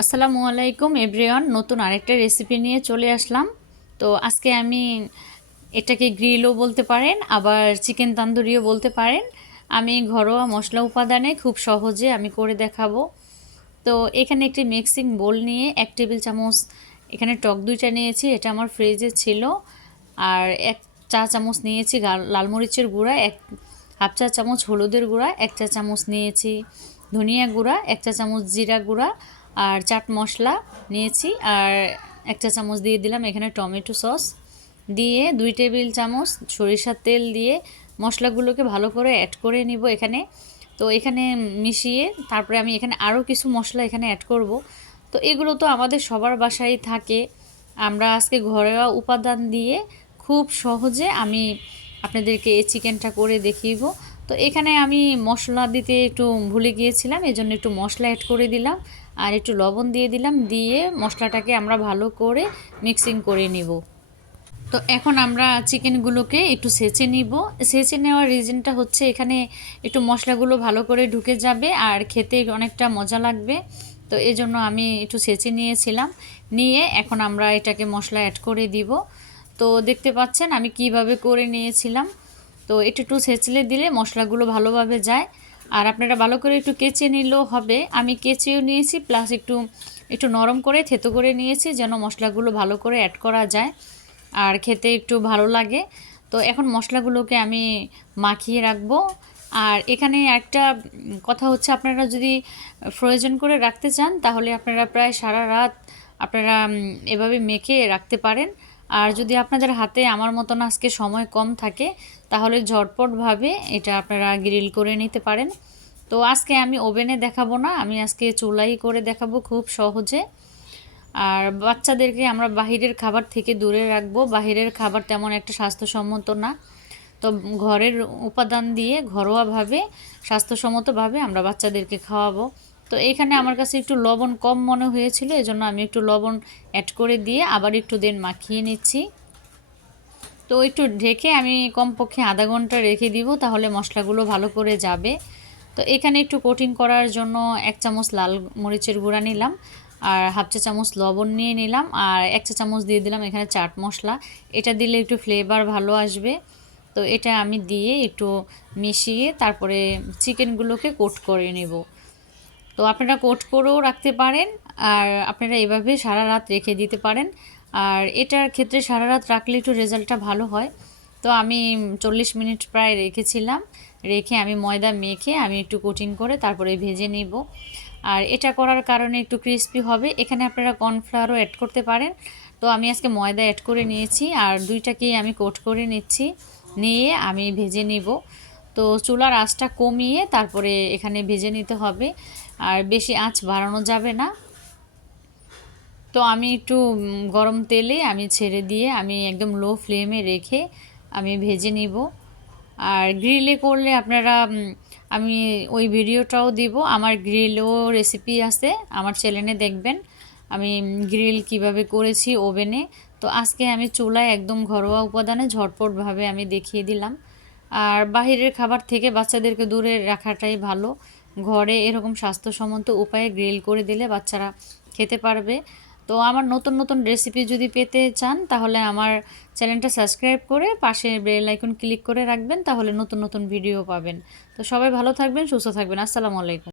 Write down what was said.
আসসালামু আলাইকুম, এভরিওয়ান। নতুন আরেকটা রেসিপি নিয়ে চলে আসলাম। তো আজকে আমি এটাকে গ্রিলও বলতে পারেন, আবার চিকেন তান্দুরিও বলতে পারেন। আমি ঘরোয়া মশলা উপাদানে খুব সহজে আমি করে দেখাবো। তো এখানে একটি মিক্সিং বোল নিয়ে এক টেবিল চামচ, এখানে টক দুইটা নিয়েছি, এটা আমার ফ্রিজে ছিল। আর এক চা চামচ নিয়েছি লাল মরিচের গুঁড়া, এক হাফ চা চামচ হলুদের গুঁড়া, এক চা চামচ নিয়েছি ধনিয়া গুঁড়া, এক চা চামচ জিরা গুঁড়া আর চাট মশলা নিয়েছি আর এক চা চামচ দিয়ে দিলাম এখানে টমেটো সস দিয়ে দুই টেবিল চামচ সরিষার তেল দিয়ে মশলাগুলোকে ভালো করে অ্যাড করে নিব এখানে। তো এখানে মিশিয়ে তারপরে আমি এখানে আরও কিছু মশলা এখানে অ্যাড করব। তো এগুলো তো আমাদের সবার বাসায় থাকে। আমরা আজকে ঘরোয়া উপাদান দিয়ে খুব সহজে আমি আপনাদেরকে এই চিকেনটা করে দেখিব তো এখানে আমি মশলা দিতে একটু ভুলে গিয়েছিলাম এই জন্য একটু মশলা অ্যাড করে দিলাম আর একটু লবণ দিয়ে দিলাম, দিয়ে মশলাটাকে আমরা ভালো করে মিক্সিং করে নিব। তো এখন আমরা চিকেনগুলোকে একটু সেচে নিব। সেচে নেওয়ার রিজনটা হচ্ছে এখানে একটু মশলাগুলো ভালো করে ঢুকে যাবে আর খেতে অনেকটা মজা লাগবে। তো এই জন্য আমি একটু সেচে নিয়েছিলাম, নিয়ে এখন আমরা এটাকে মশলা অ্যাড করে দিব। তো দেখতে পাচ্ছেন আমি কীভাবে করে নিয়েছিলাম। তো একটু একটু ছেঁচলে দিলে মশলাগুলো ভালোভাবে যায়। আর আপনারা ভালো করে একটু কেচে নিলেও হবে। আমি কেচেও নিয়েছি, প্লাস একটু একটু নরম করে, থেতো করে নিয়েছি যেন মশলাগুলো ভালো করে অ্যাড করা যায় আর খেতে একটু ভালো লাগে। তো এখন মশলাগুলোকে আমি মাখিয়ে রাখব। আর এখানে একটা কথা হচ্ছে, আপনারা যদি প্রয়োজন করে রাখতে চান, তাহলে আপনারা প্রায় সারা রাত আপনারা এভাবে মেখে রাখতে পারেন। আর যদি আপনাদের হাতে আমার মতন আজকে সময় কম থাকে, তাহলে ঝটপটভাবে এটা আপনারা গ্রিল করে নিতে পারেন। তো আজকে আমি ওভেনে দেখাবো না, আমি আজকে চুলাই করে দেখাবো খুব সহজে। আর বাচ্চাদেরকে আমরা বাহিরের খাবার থেকে দূরে রাখব, বাহিরের খাবার তেমন একটা স্বাস্থ্যসম্মত না। তো ঘরের উপাদান দিয়ে ঘরোয়াভাবে, স্বাস্থ্যসম্মতভাবে আমরা বাচ্চাদেরকে খাওয়াবো। তো এখানে আমার কাছে একটু লবণ কম মনে হয়েছিল, এজন্য আমি একটু লবণ অ্যাড করে দিয়ে আবার একটু দেন মাখিয়ে নিচ্ছি। তো একটু ঢেকে আমি কমপক্ষে আধা ঘণ্টা রেখে দিব, তাহলে মশলাগুলো ভালো করে যাবে। তো এখানে একটু কোটিং করার জন্য এক চামচ লাল মরিচের গুঁড়া নিলাম, আর হাফ চা চামচ লবণ নিয়ে নিলাম, আর এক চা চামচ দিয়ে দিলাম এখানে চাট মশলা। এটা দিলে একটু ফ্লেভার ভালো আসবে। তো এটা আমি দিয়ে একটু মিশিয়ে তারপরে চিকেনগুলোকে কোট করে নেব। তো আপনারা কোট করেও রাখতে পারেন আর আপনারা এভাবে সারা রাত রেখে দিতে পারেন। আর এটার ক্ষেত্রে সারা রাত রাখলে একটু রেজাল্টটা ভালো হয়। তো আমি চল্লিশ মিনিট প্রায় রেখেছিলাম। রেখে আমি ময়দা মেখে আমি একটু কোটিং করে তারপরে ভেজে নিব। আর এটা করার কারণে একটু ক্রিস্পি হবে। এখানে আপনারা কর্নফ্লাওয়ারও অ্যাড করতে পারেন। তো আমি আজকে ময়দা অ্যাড করে নিয়েছি আর দুইটাকেই আমি কোট করে নিচ্ছি। নিয়ে আমি ভেজে নিব। তো চুলার আঁচটা কমিয়ে তারপরে এখানে ভেজে নিতে হবে। আর বেশি আঁচ বাড়ানো যাবে না। তো আমি একটু গরম তেলে আমি ছেড়ে দিয়ে আমি একদম লো ফ্লেমে রেখে আমি ভেজে নিব। আর গ্রিলে করলে আপনারা আমি ওই ভিডিওটাও দিব। আমার গ্রিলও রেসিপি আছে, আমার চ্যানেলে দেখবেন। আমি গ্রিল কীভাবে করেছি ওভেনে। তো আজকে আমি চুলায় একদম ঘরোয়া উপাদানে ঝটপটভাবে আমি দেখিয়ে দিলাম। আর বাহিরের খাবার থেকে বাচ্চাদেরকে দূরে রাখাটাই ভালো। ঘরে এরকম স্বাস্থ্যসম্মত উপায়ে গ্রিল করে দিলে বাচ্চারা খেতে পারবে। তো আমার নতুন নতুন রেসিপি যদি পেতে চান, তাহলে আমার চ্যানেলটা সাবস্ক্রাইব করে পাশে বেল আইকন ক্লিক করে রাখবেন, তাহলে নতুন নতুন ভিডিও পাবেন। তো সবাই ভালো থাকবেন, সুস্থ থাকবেন। আসসালামু আলাইকুম।